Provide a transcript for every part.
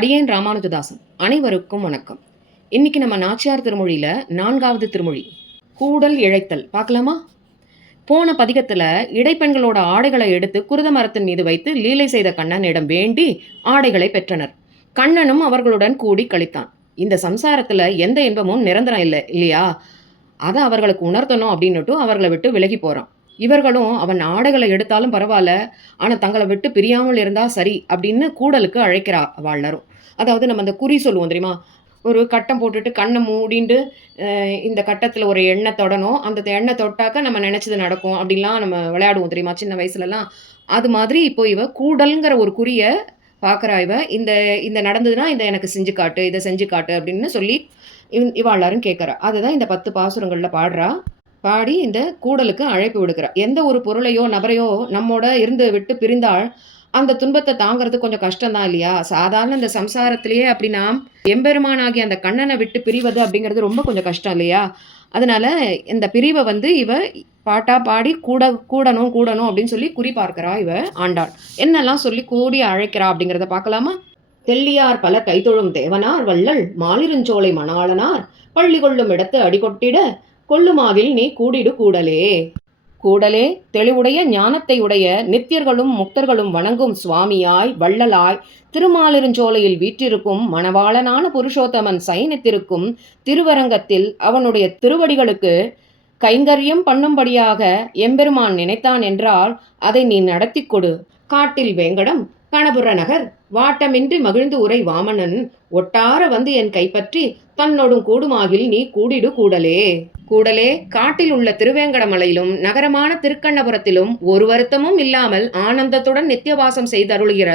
அடியேன் ராமானுஜதாசன். அனைவருக்கும் வணக்கம். இன்னைக்கு நம்ம நாச்சியார் திருமொழியில 4வது திருமொழி கூடல் இழைத்தல் பார்க்கலாமா? போன பதிகத்துல இடைப்பெண்களோட ஆடைகளை எடுத்து குருத மரத்தின் மீது வைத்து லீலை செய்த கண்ணனிடம் வேண்டி ஆடைகளை பெற்றனர். கண்ணனும் அவர்களுடன் கூடி கழித்தான். இந்த சம்சாரத்துல எந்த இன்பமும் நிரந்தரம் இல்லை இல்லையா? அதை அவர்களுக்கு உணர்த்தணும் அப்படின்னுட்டு அவர்களை விட்டு விலகி போறான். இவர்களும் அவன் ஆடைகளை எடுத்தாலும் பரவாயில்ல, ஆனால் தங்களை விட்டு பிரியாமல் இருந்தால் சரி அப்படின்னு கூடலுக்கு அழைக்கிறா வாழரும். அதாவது நம்ம அந்த குறி சொல்லுவோம் தெரியுமா? ஒரு கட்டம் போட்டுட்டு கண்ணை மூடிண்டு இந்த கட்டத்தில் ஒரு எண்ணெய் தொடணும், அந்த எண்ணெய் தொட்டாக்க நம்ம நினச்சது நடக்கும் அப்படின்லாம் நம்ம விளையாடுவோம் தெரியுமா சின்ன வயசுலலாம். அது மாதிரி இப்போ இவ கூடல்ங்கிற ஒரு குறியை பார்க்குறா. இந்த இந்த நடந்ததுன்னா இந்த எனக்கு செஞ்சு காட்டு, இதை செஞ்சு காட்டு அப்படின்னு சொல்லி இவ எல்லாரும் கேட்குறா. அதுதான் இந்த 10 பாசுரங்களில் பாடுறா. பாடி இந்த கூடலுக்கு அழைப்பு விடுக்கிறார். எந்த ஒரு பொருளையோ நபரையோ நம்மோட இருந்து விட்டு பிரிந்தால் அந்த துன்பத்தை தாங்கிறது கொஞ்சம் கஷ்டம்தான் இல்லையா? சாதாரண இந்த சம்சாரத்திலேயே அப்படின்னா எம்பெருமானாகி அந்த கண்ணனை விட்டு பிரிவது அப்படிங்கிறது ரொம்ப கொஞ்சம் கஷ்டம் இல்லையா? அதனால இந்த பிரிவை இவ பாட்டா பாடி கூடணும் அப்படின்னு சொல்லி குறி பார்க்கிறா இவ ஆண்டாள். என்னெல்லாம் சொல்லி கூடி அழைக்கிறா அப்படிங்கிறத பார்க்கலாமா? தெல்லியார் பல கைத்தொழும் தேவனார் வள்ளல் மாலிருஞ்சோலை மணாளனார் பள்ளி கொள்ளும் இடத்து அடிகொட்டிட கொள்ளுமாவில் நீ கூடிடு கூடலே. கூடலே தெளிவுடைய ஞானத்தை உடைய நித்தியர்களும் முக்தர்களும் வணங்கும் சுவாமியாய் வள்ளலாய் திருமாலிருஞ்சோலையில் வீற்றிருக்கும் மணவாளனான புருஷோத்தமன் சயனித்திருக்கும் திருவரங்கத்தில் அவனுடைய திருவடிகளுக்கு கைங்கரியம் பண்ணும்படியாக எம்பெருமான் நினைத்தான் என்றால் அதை நீ நடத்தி கொடு. காட்டில் வேங்கடம் கணபுர நகர் வாட்டமின்றி மகிழ்ந்து உரை வாமனன் ஒட்டார என் கைப்பற்றி தன்னோடும் கூடுமாகில் நீ கூடிடு கூடலே. கூடலே காட்டில் உள்ள திருவேங்கடமலையிலும் நகரமான திருக்கண்ணபுரத்திலும் ஒரு வருத்தமும் இல்லாமல் ஆனந்தத்துடன் நித்தியவாசம் செய்தருளுகிற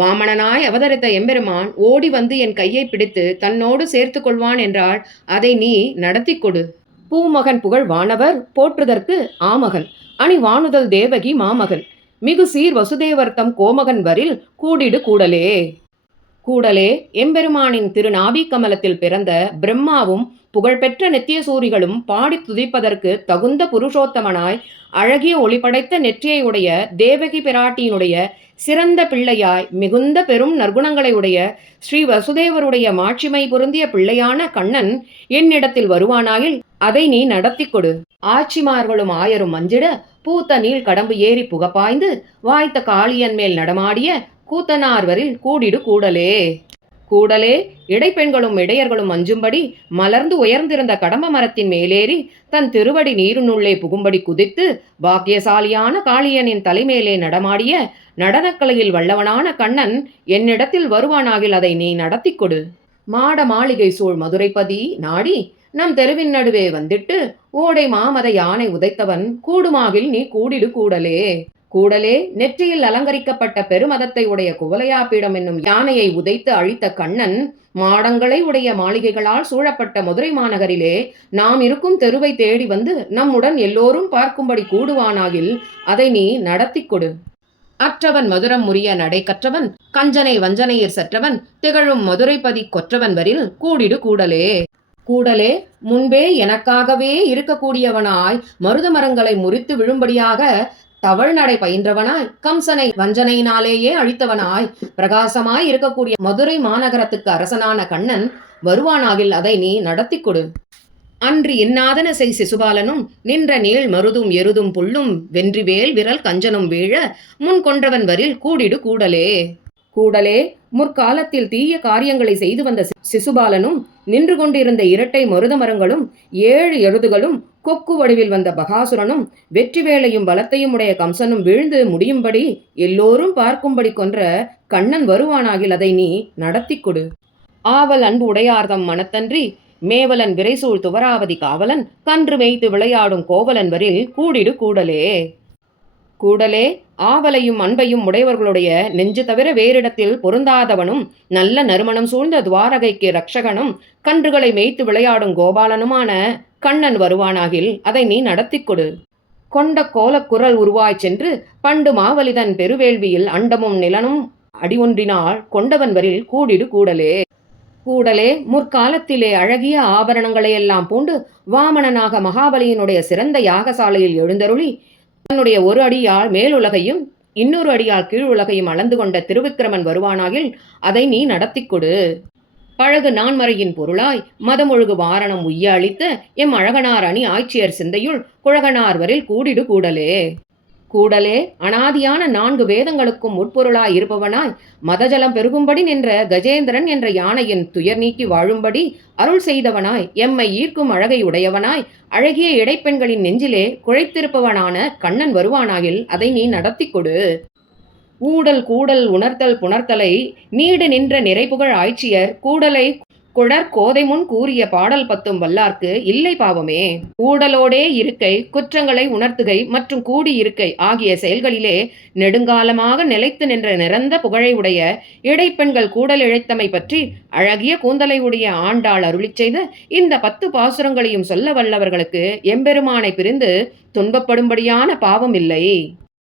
வாமனனாய் அவதரித்த எம்பெருமான் ஓடி என் கையை பிடித்து தன்னோடு சேர்த்து கொள்வான் என்றால் அதை நீ நடத்தி கொடு. பூமகன் புகழ் வானவர் போற்றுதற்கு ஆமகன் அணி வானுதல் தேவகி மாமகன் மிகு சீர் வசுதேவர்த்தம் கோமகன் வரில் கூடிடு கூடலே. கூடலே எம்பெருமானின் திருநாபி கமலத்தில் பிறந்த பிரம்மாவும் புகழ்பெற்ற நித்தியசூரிகளும் பாடி துதிப்பதற்கு தகுந்த புருஷோத்தமனாய் அழகிய ஒளிபடைத்த நெற்றியை உடைய தேவகி பிராட்டியினுடைய சிறந்த பிள்ளையாய் மிகுந்த பெரும் நற்குணங்களை உடைய ஸ்ரீ வசுதேவருடைய மாட்சிமை பொருந்திய பிள்ளையான கண்ணன் என்னிடத்தில் வருவானாயில் அதை நீ நடத்தி கொடு. ஆட்சிமார்களும் ஆயரும் மஞ்சிட பூத்த நீள் கடம்பு ஏறி புகப்பாய்ந்து வாய்த்த காளியன் மேல் நடமாடிய கூத்தனார்வரில் கூடிடு கூடலே. கூடலே இடைப்பெண்களும் இடையர்களும் அஞ்சும்படி மலர்ந்து உயர்ந்திருந்த கடம்ப மரத்தின் மேலேறி தன் திருவடி நீருனுள்ளே புகும்படி குதித்து பாக்கியசாலியான காளியனின் தலைமேலே நடமாடிய நடனக்கலையில் வல்லவனான கண்ணன் என்னிடத்தில் வருவானாகில் அதை நீ நடத்தி கொடு. மாட மாளிகை சூழ் மதுரைப்பதி நாடி நம் தெருவின் நடுவே வந்திட்டு ஓடை மாமத யானை உதைத்தவன் கூடுமாகில் நீ கூடிடு கூடலே. கூடலே நெற்றியில் அலங்கரிக்கப்பட்ட பெருமதத்தை உடைய குவலையாப்பீடம் என்னும் யானையை உதைத்து அழித்த கண்ணன் மாடங்களை உடைய மாளிகைகளால் சூழப்பட்ட மதுரை மாநகரிலே நாம் இருக்கும் தெருவை தேடி நம்முடன் எல்லோரும் பார்க்கும்படி கூடுவானாகில் அதை நீ நடத்தி கொடு. அற்றவன் மதுரம் முறிய நடை கற்றவன் கஞ்சனை வஞ்சனையர் சற்றவன் திகழும் மதுரைப்பதி கொற்றவன் வரில் கூடிடு கூடலே. கூடலே முன்பே எனக்காகவே இருக்கக்கூடியவனாய் மருத மரங்களை முறித்து விழும்படியாக தவழ்நடை பயின்றவனாய் கம்சனை வஞ்சனையினாலேயே அழித்தவனாய் பிரகாசமாய் இருக்கக்கூடிய மதுரை மாநகரத்துக்கு அரசனான கண்ணன் வருவானாகில் அதை நீ நடத்தி கொடு. அன்று இன்னாதன செய் சிசுபாலனும் நின்ற நீள் மருதும் எருதும் புல்லும் வென்றிவேல் விரல் கஞ்சனும் வீழ முன் கொன்றவன் வரில் கூடிடு கூடலே. கூடலே முற்காலத்தில் தீய காரியங்களை செய்து வந்த சிசுபாலனும் நின்று கொண்டிருந்த இரட்டை மருத மரங்களும் 7 எருதுகளும் கொக்கு வடிவில் வந்த பகாசுரனும் வெற்றிவேலையும் பலத்தையும் உடைய கம்சனும் வீழ்ந்து முடியும்படி எல்லோரும் பார்க்கும்படி கொன்ற கண்ணன் வருவானாகில் அதை நீ நடத்தி கொடு. ஆவல் அன்பு உடையார்தம் மனத்தன்றி மேவலன் விரைசூழ் துவராவதி காவலன் கன்று மேய்த்து விளையாடும் கோவலன் வரில் கூடிடு கூடலே. கூடலே ஆவலையும் அன்பையும் உடையவர்களுடைய நெஞ்சு தவிர வேறிடத்தில் பொருந்தாதவனும் நல்ல நறுமணம் சூழ்ந்த துவாரகைக்கு ரட்சகனும் கன்றுகளை மேய்த்து விளையாடும் கோபாலனுமான கண்ணன் வருவானாகில் அதை நீ நடத்தி கொடு. கொண்ட கோலக்குரல் உருவாய் சென்று பண்டு மாவலிதன் பெருவேள்வியில் அண்டமும் நிலனும் அடிஒன்றினால் கொண்டவன் வரில் கூடிடு கூடலே. கூடலே முற்காலத்திலே அழகிய ஆபரணங்களையெல்லாம் பூண்டு வாமனனாக மகாபலியினுடைய சிறந்த யாகசாலையில் எழுந்தருளி தன்னுடைய ஒரு அடியால் மேலுலகையும் இன்னொரு அடியால் கீழ் உலகையும் அளந்து கொண்ட திருவிக்கிரமன் வருவானாகில் அதை நீ நடத்திக் கொடு. பழகு நான்மறையின் பொருளாய் மதமொழுகு வாரணம் உய்ய அளித்த எம் அழகனார் அணி ஆய்ச்சியர் சிந்தையுள் குழகனார் வரில் கூடிடு கூடலே. கூடலே அனாதியான 4 வேதங்களுக்கும் உட்பொருளாய் இருப்பவனாய் மதஜலம் பெருகும்படி நின்ற கஜேந்திரன் என்ற யானையின் துயர் நீக்கி வாழும்படி அருள் செய்தவனாய் எம்மை ஈர்க்கும் அழகை உடையவனாய் அழகிய இடைப்பெண்களின் நெஞ்சிலே குழைத்திருப்பவனான கண்ணன் வருவானாகில் அதை நீ நடத்தி கொடு. ஊடல் கூடல் உணர்த்தல் புணர்த்தலை நீடு நின்ற நிறைபுகழ் ஆய்ச்சியர் கூடலை குழற் கோதைமுன் கூறிய பாடல் 10 வல்லார்க்கு இல்லை பாவமே. ஊடலோடே இருக்கை, குற்றங்களை உணர்த்துகை மற்றும் கூடி இருக்கை ஆகிய செயல்களிலே நெடுங்காலமாக நிலைத்து நின்ற நிறந்த புகழை உடைய இடைப்பெண்கள் கூடல் இழைத்தமை பற்றி அழகிய கூந்தலை உடைய ஆண்டாள் அருளிச் செய்த இந்த 10 பாசுரங்களையும் சொல்ல வல்லவர்களுக்கு எம்பெருமானை பிரிந்து துன்பப்படும்படியான பாவம் இல்லை.